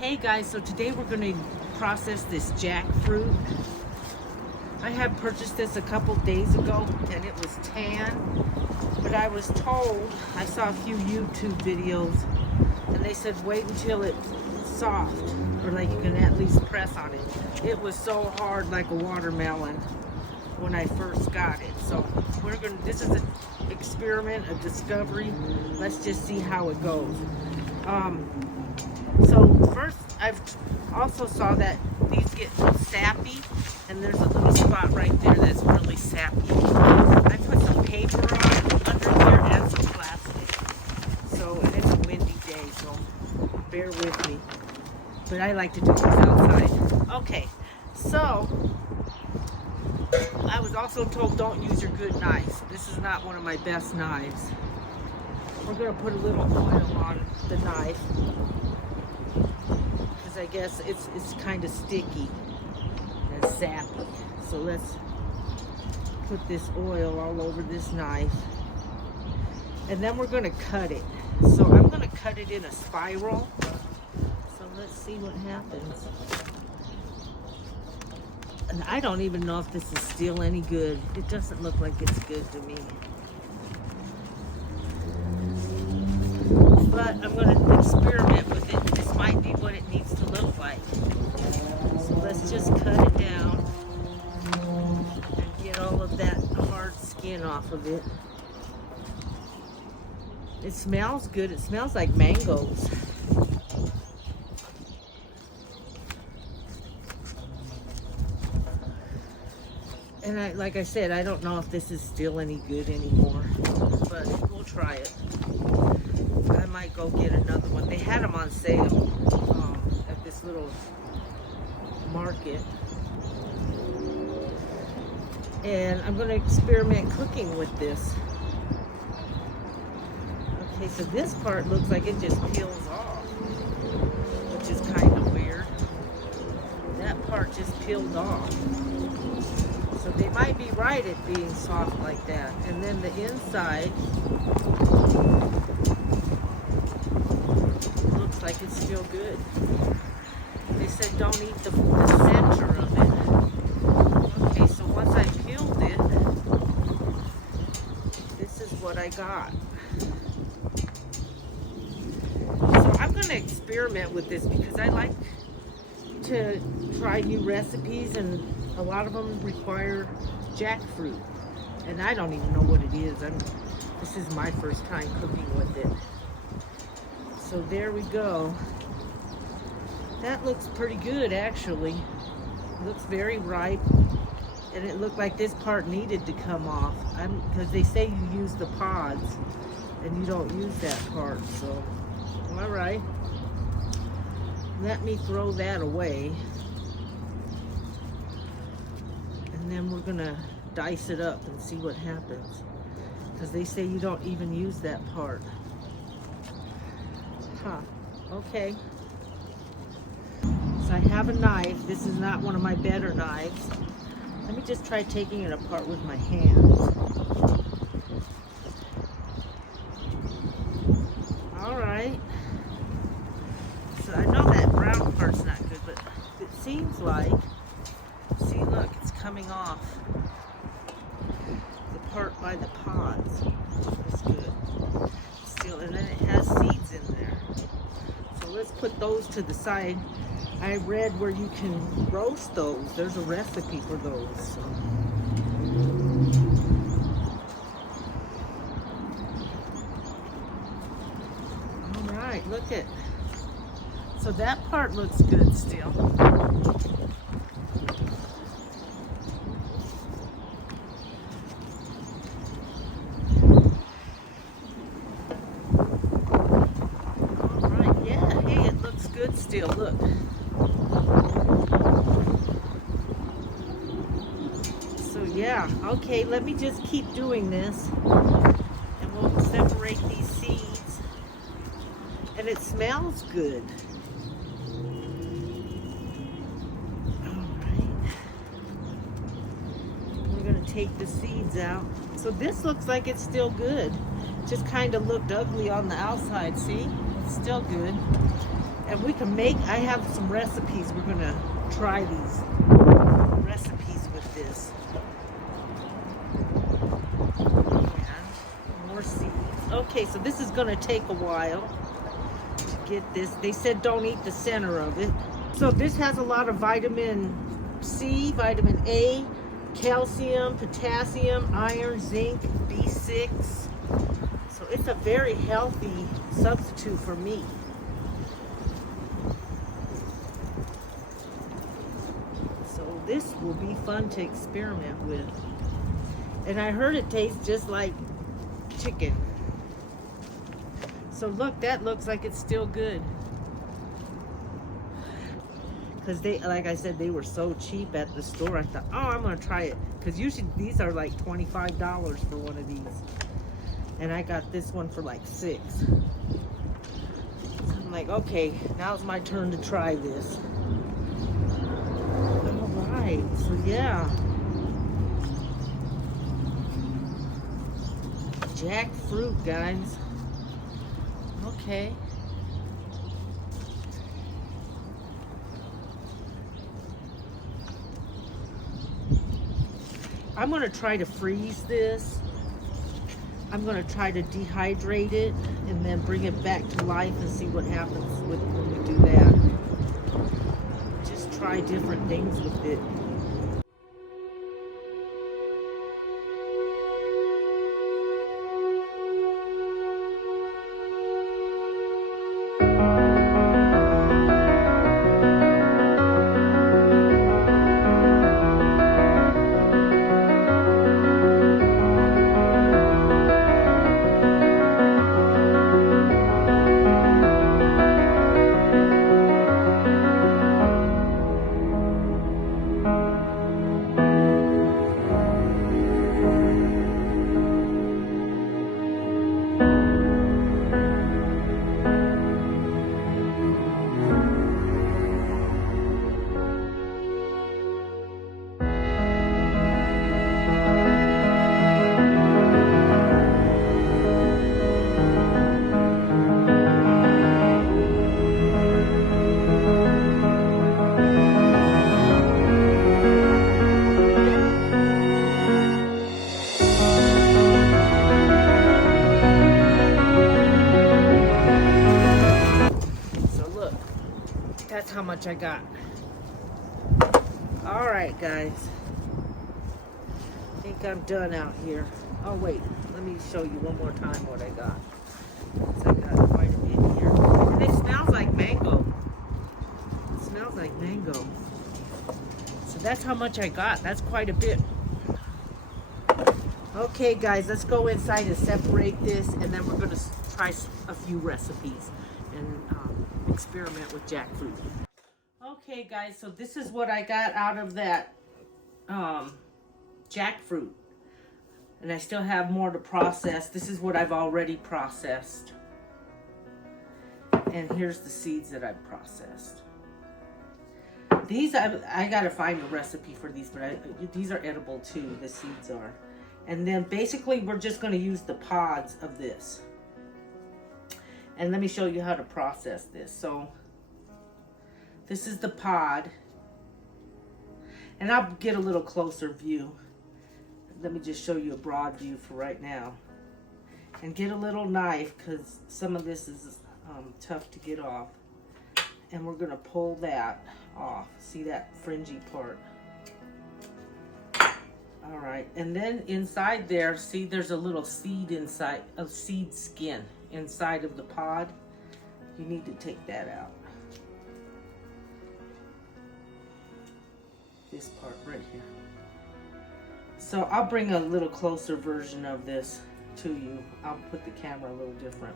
Hey guys, so today we're going to process this jackfruit. I had purchased this a couple days ago and it was tan, but I was told, I saw a few YouTube videos and they said wait until it's soft, or like you can at least press on it. It was so hard like a watermelon when I first got it. So this is an experiment, a discovery. Let's just see how it goes. So first, I've also saw that these get sappy, and there's a little spot right there that's really sappy. I put some paper on under here and some plastic. So, and it's a windy day, so bear with me. But I like to do this outside. Okay, so I was also told don't use your good knives. This is not one of my best knives. We're gonna put a little oil on the knife, I guess it's kind of sticky and sappy. So let's put this oil all over this knife. And then we're going to cut it. So I'm going to cut it in a spiral. So let's see what happens. And I don't even know if this is still any good. It doesn't look like it's good to me. But I'm going to experiment with it. This might be what it needs to look like. So let's just cut it down and get all of that hard skin off of it. It smells good. It smells like mangoes. And like I said, I don't know if this is still any good anymore, but we'll try it. I might go get another one. They had them on sale at this little market. And I'm going to experiment cooking with this. Okay, so this part looks like it just peels off, which is kind of weird. That part just peeled off. So they might be right at being soft like that. And then the inside like it's still good. They said don't eat the center of it. Okay, so once I peeled it, this is what I got. So I'm going to experiment with this because I like to try new recipes, and a lot of them require jackfruit. And I don't even know what it is. This is my first time cooking with it. So there we go. That looks pretty good, actually. It looks very ripe, and it looked like this part needed to come off. Because they say you use the pods, and you don't use that part. So, all right. Let me throw that away, and then we're gonna dice it up and see what happens. Because they say you don't even use that part. Huh, okay. So I have a knife. This is not one of my better knives. Let me just try taking it apart with my hands. All right. So I know that brown part's not good, but it seems like, see, look, it's coming off. The part by the pods is good. Still, and then it has seeds in there. So let's put those to the side. I read where you can roast those. There's a recipe for those. So. All right, look at. So that part looks good still. Good still, look. So yeah, okay, let me just keep doing this and we'll separate these seeds. And it smells good. Alright. We're gonna take the seeds out. So this looks like it's still good. Just kind of looked ugly on the outside, see? It's still good. And we can make, I have some recipes. We're gonna try these recipes with this. And more seeds. Okay, so this is gonna take a while to get this. They said don't eat the center of it. So this has a lot of vitamin C, vitamin A, calcium, potassium, iron, zinc, B6. So it's a very healthy substitute for meat. So this will be fun to experiment with. And I heard it tastes just like chicken. So look, that looks like it's still good. Because they, like I said, they were so cheap at the store. I thought, oh, I'm gonna try it. Because usually these are like $25 for one of these. And I got this one for like $6. So I'm like, okay, now's my turn to try this. All right, so yeah. Jackfruit, guys. Okay. I'm going to try to freeze this. I'm going to try to dehydrate it and then bring it back to life and see what happens when we do that. Just try different things with it. That's how much I got. All right, guys. I think I'm done out here. Oh, wait. Let me show you one more time what I got. So I got quite a bit here. And it smells like mango. It smells like mango. So that's how much I got. That's quite a bit. Okay, guys. Let's go inside and separate this. And then we're going to try a few recipes and experiment with jackfruit. Okay, guys, so this is what I got out of that jackfruit. And I still have more to process. This is what I've already processed. And here's the seeds that I've processed. These, I gotta find a recipe for these, but these are edible too, the seeds are. And then basically we're just gonna use the pods of this. And let me show you how to process this. So this is the pod. And I'll get a little closer view. Let me just show you a broad view for right now. And get a little knife because some of this is tough to get off. And we're gonna pull that off. See that fringy part? All right, and then inside there, see there's a little seed inside, a seed skin inside of the pod. You need to take that out. This part right here. So I'll bring a little closer version of this to you. I'll put the camera a little different.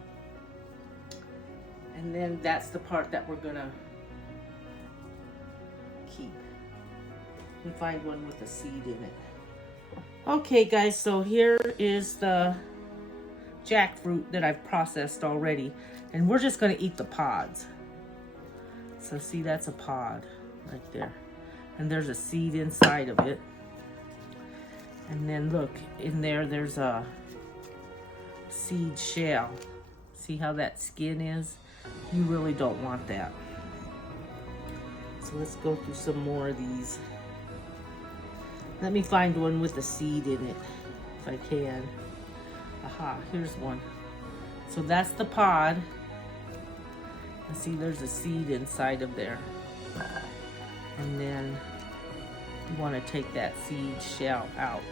And then that's the part that we're gonna keep. We find one with a seed in it. Okay guys, so here is the jackfruit that I've processed already. And we're just gonna eat the pods. So see, that's a pod right there. And there's a seed inside of it. And then look, in there, there's a seed shell. See how that skin is? You really don't want that. So let's go through some more of these. Let me find one with a seed in it, if I can. Aha, here's one. So that's the pod. And see, there's a seed inside of there. And then you want to take that seed shell out.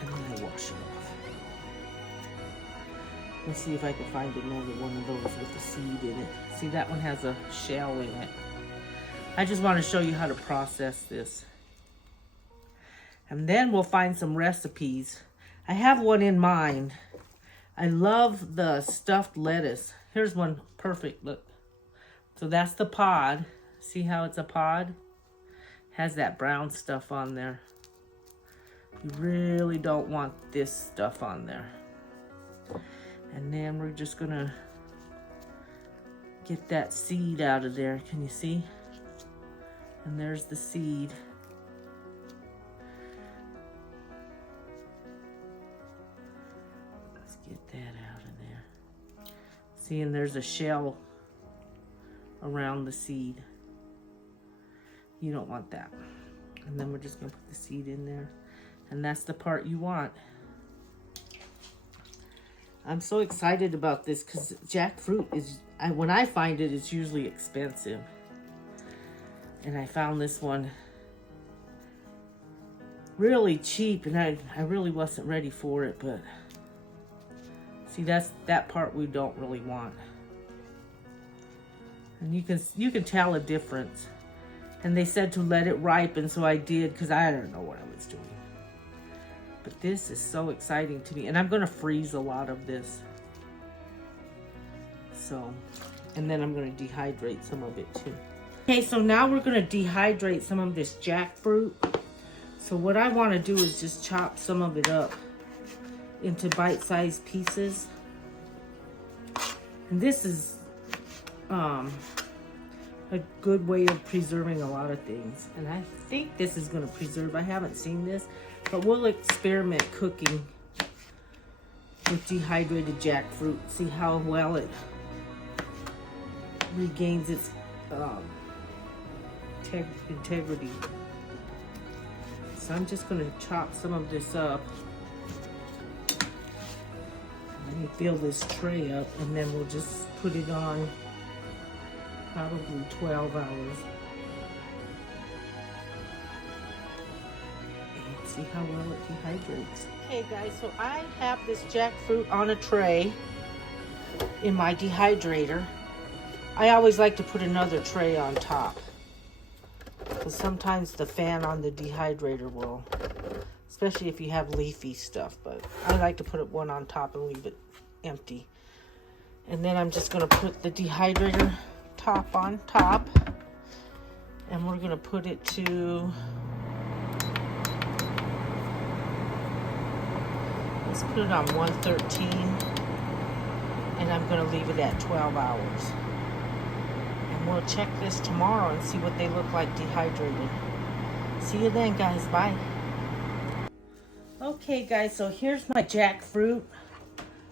And then I wash it off. Let's see if I can find another one of those with a seed in it. See, that one has a shell in it. I just want to show you how to process this. And then we'll find some recipes. I have one in mind. I love the stuffed lettuce. Here's one, perfect, look. So that's the pod. See how it's a pod? Has that brown stuff on there. You really don't want this stuff on there. And then we're just gonna get that seed out of there. Can you see? And there's the seed. Let's get that out of there. See, and there's a shell around the seed. You don't want that. And then we're just gonna put the seed in there. And that's the part you want. I'm so excited about this because jackfruit is, when I find it, it's usually expensive. And I found this one really cheap, and I really wasn't ready for it, but see, that's that part we don't really want. And you can tell a difference. And they said to let it ripen, so I did, because I don't know what I was doing. But this is so exciting to me. And I'm gonna freeze a lot of this. So, and then I'm gonna dehydrate some of it too. Okay, so now we're gonna dehydrate some of this jackfruit. So what I wanna do is just chop some of it up into bite-sized pieces. And this is a good way of preserving a lot of things. And I think this is gonna preserve, I haven't seen this, but we'll experiment cooking with dehydrated jackfruit. See how well it regains its integrity. So I'm just gonna chop some of this up. Let me fill this tray up, and then we'll just put it on probably 12 hours. And see how well it dehydrates. Okay guys, so I have this jackfruit on a tray in my dehydrator. I always like to put another tray on top, because sometimes the fan on the dehydrator will, especially if you have leafy stuff, but I like to put one on top and leave it empty. And then I'm just gonna put the dehydrator top on top, and we're gonna put it to, let's put it on 113, and I'm gonna leave it at 12 hours. And we'll check this tomorrow and see what they look like dehydrated. See you then, guys. Bye. Okay, guys, so here's my jackfruit.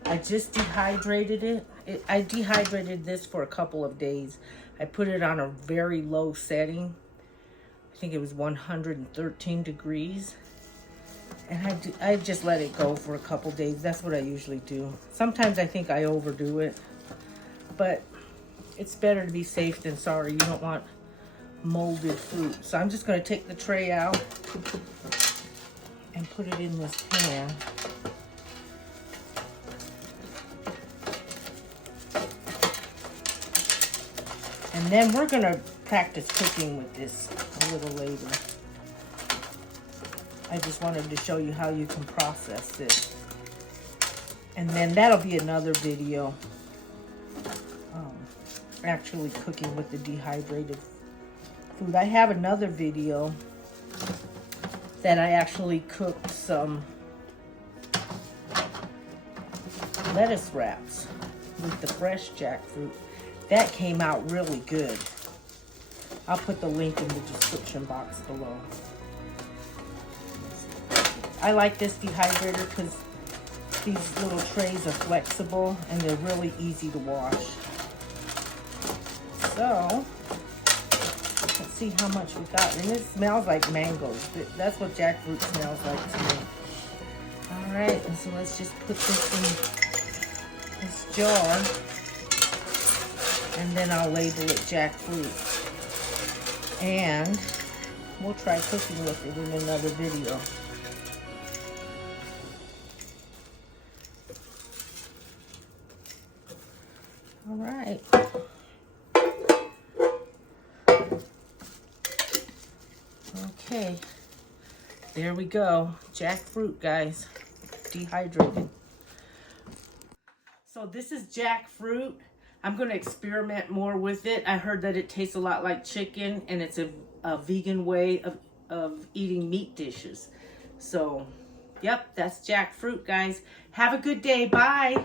I just dehydrated it. I dehydrated this for a couple of days. I put it on a very low setting. I think it was 113 degrees. And I just let it go for a couple days. That's what I usually do. Sometimes I think I overdo it, but it's better to be safe than sorry. You don't want molded fruit. So I'm just gonna take the tray out and put it in this pan. And then we're gonna practice cooking with this a little later. I just wanted to show you how you can process this. And then that'll be another video, actually cooking with the dehydrated food. I have another video that I actually cooked some lettuce wraps with the fresh jackfruit. That came out really good. I'll put the link in the description box below. I like this dehydrator because these little trays are flexible and they're really easy to wash. So, let's see how much we got. And it smells like mangoes. That's what jackfruit smells like to me. All right, and so let's just put this in this jar. And then I'll label it jackfruit. And we'll try cooking with it in another video. All right. Okay. There we go. Jackfruit, guys. Dehydrated. So this is jackfruit. I'm going to experiment more with it. I heard that it tastes a lot like chicken, and it's a vegan way of eating meat dishes. So, yep, that's jackfruit, guys. Have a good day. Bye.